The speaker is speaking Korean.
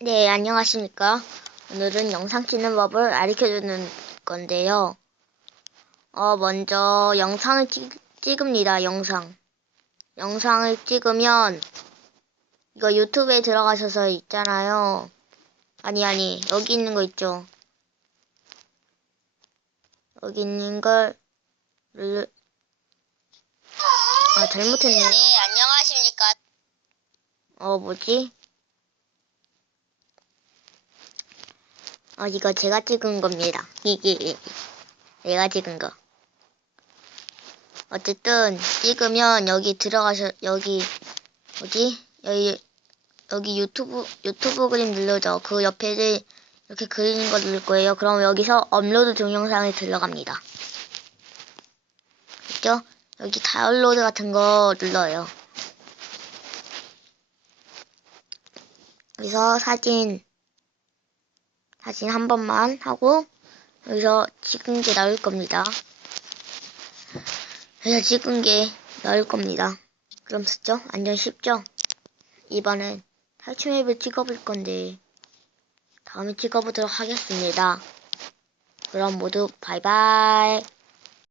네, 안녕하십니까. 오늘은 영상 찍는 법을 가르쳐주는 건데요. 어, 먼저 영상을 찍, 찍습니다, 영상. 영상을 찍으면, 이거 유튜브에 들어가셔서 있잖아요. 아니, 아니, 여기 있는 거 있죠. 여기 있는 걸, 아, 잘못했네요. 네, 안녕하십니까. 어, 뭐지? 어, 이거 제가 찍은 겁니다. 이게, 내가 찍은 거. 어쨌든, 찍으면 여기 들어가셔, 여기, 뭐지? 여기, 여기 유튜브, 유튜브 그림 누르죠. 그 옆에 이렇게 그리는 거 누를 거예요. 그럼 여기서 업로드 동영상이 들어갑니다. 그죠? 여기 다운로드 같은 거 눌러요. 여기서 사진 사진 한 번만 하고 여기서 찍은 게 나올 겁니다. 여기서 찍은 게 나올 겁니다. 그럼 됐죠? 완전 쉽죠? 이번엔 탈춤앱을 찍어볼 건데 다음에 찍어보도록 하겠습니다. 그럼 모두 바이바이.